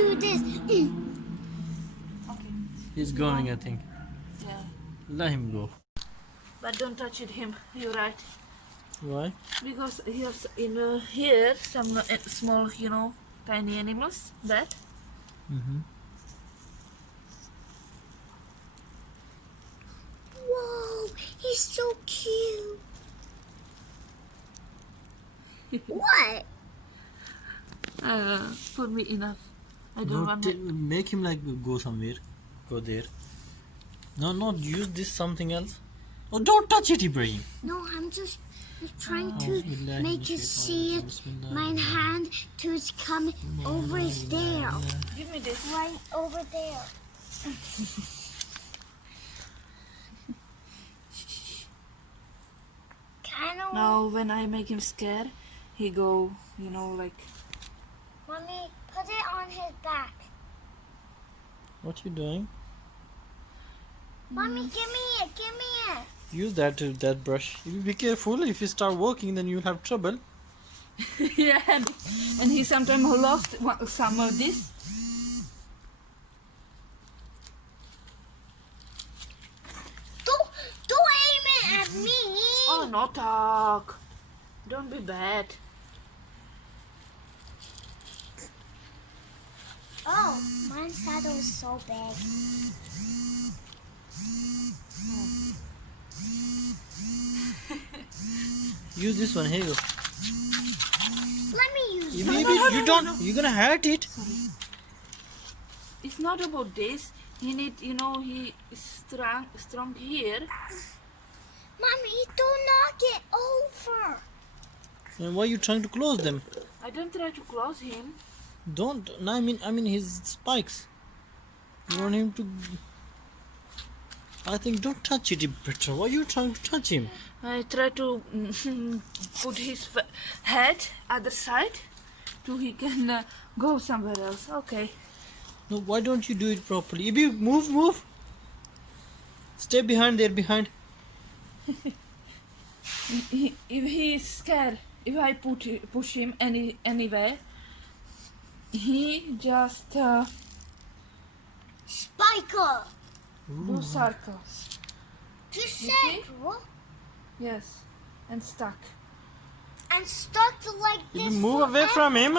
do this. Okay. He's going, I think. Yeah. Let him go. But don't touch it him. You're right. Why? Because he has in here some small, tiny animals. That. Whoa, he's so cute. What? For me enough. I don't No, want. make him like go somewhere. Go there. No, not use this something else. Oh, don't touch it, Ibrahim. No, I'm just trying to Bismillah, make it see it. Bismillah. My hand to come over there. Give me this. Right over there. Kind of. Now when I make him scared, he go, like. Mommy, put it on his back. What you doing? Mommy, give me it. Give me it. Use that brush. You be careful. If you start working, then you'll have trouble. Yeah, and he sometimes lost some of this. Don't aim it at me. Oh, no talk. Don't be bad. Oh, mine's shadow is so big. Use this one. Here you go. Let me use You, it. maybe you don't. You're gonna hurt it. It's not about this. He need, he is strong here. Mommy, don't knock it over. And why are you trying to close them? I don't try to close him. Don't. No, I mean his spikes. You want him to. I think don't touch it, better. Why are you trying to touch him? I try to put his head other side to he can go somewhere else. Okay. No, why don't you do it properly? Ibi, move. Stay behind there, behind. If he is scared, if I push him anywhere, he just Spiker. do circles. To see? circle Yes, and stuck. and stuck like Ibi, this. move away from him.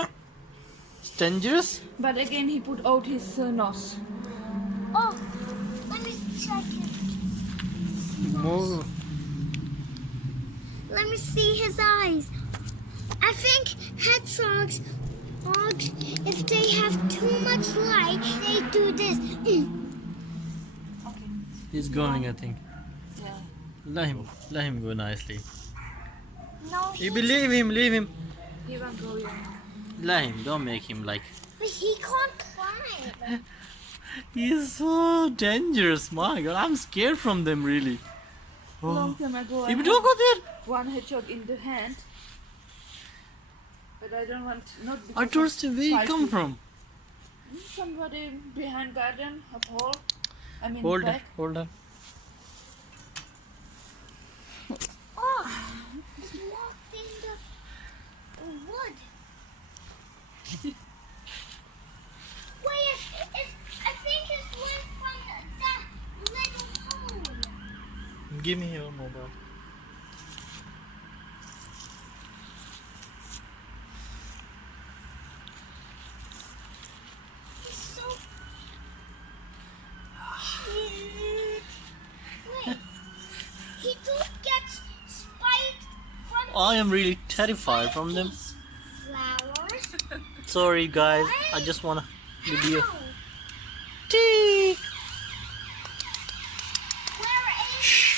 It's dangerous. But again, he put out his nose. Oh, let me check it. Move. Let me see his eyes. I think hedgehogs, if they have too much light, they do this. Okay. He's going, I think. Yeah. Let him go nicely. No, Ibi, leave him. He won't go yet. Let him. Don't make him like. but he can't climb. He's so dangerous. My God, I'm scared from them really. Long time ago, I Ibi, had don't go there. one hedgehog in the hand. But I don't want, not I because told you where you come from. somebody behind garden, up hole. I mean Hold back. on. Oh, it's locked in the wood. Wait, I think it's went from that little hole. Give me your mobile. It's so Wait, he don't get spiked from I am really terrified from them. these flowers. Sorry guys, I just wanna video. Ow. Tee. Where is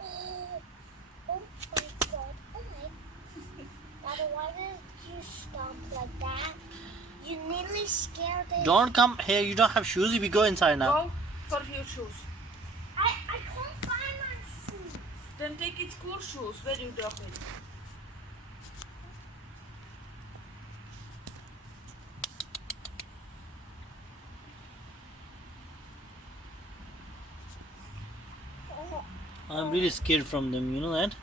Oh, oh my God. Oh my. Daddy, why did you stop like that? You nearly scared it. Don't come here. You don't have shoes. If you go inside now. Go for your shoes. I can't find my shoes. Then take his school shoes. Where you drop it? I'm really scared from them, you know that?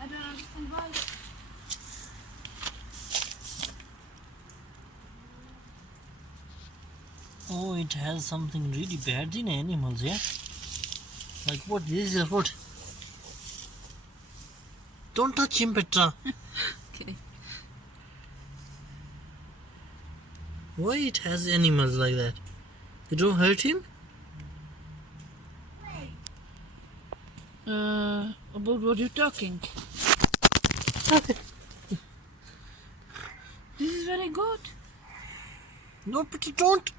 I don't understand why. Oh, it has something really bad in animals, yeah? Like what? This is what? Don't touch him, Petra. Okay. Why it has animals like that? You don't hurt him? About what you're talking. This is very good. No, Petra, don't.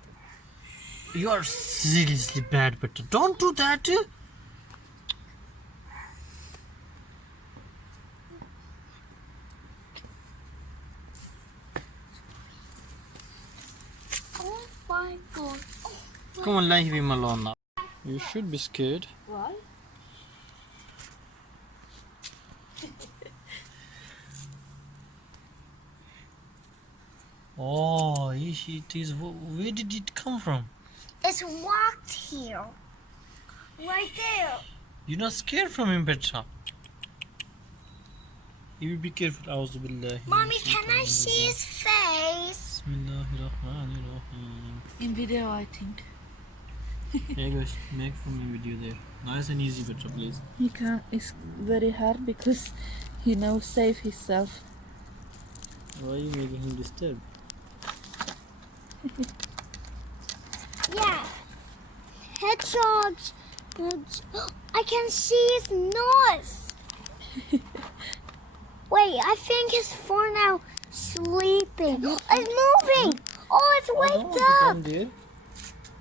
You are seriously bad, Petra. Don't do that. Oh my god. Come on, leave him alone now. You should be scared. Why? Oh, it is. Where did it come from? It's walked here. Right there. You're not scared from him, Petra. You be careful. Auzu billahi. Mommy, can I see his face? Bismillahirrahmanirrahim. In video, I think. Hey guys, make for me video there. Nice and easy, Petra, please. He can't. It's very hard because he now save himself. Why are you making him disturb? Yeah. Hedgehogs. I can see his nose. Wait, I think it's for now sleeping. It's moving. Oh, it's waked up. There.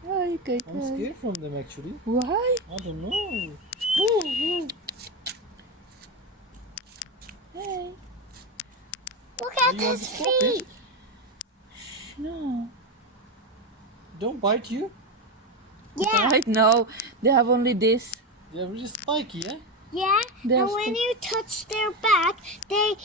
Oh, okay, I'm scared from them actually. Why? I don't know. Hey. Look You at want to his stop it? feet. No. Don't bite you. Yeah. Right now, they have only this. They're really spiky, eh? Yeah. They're And when you touch their back, they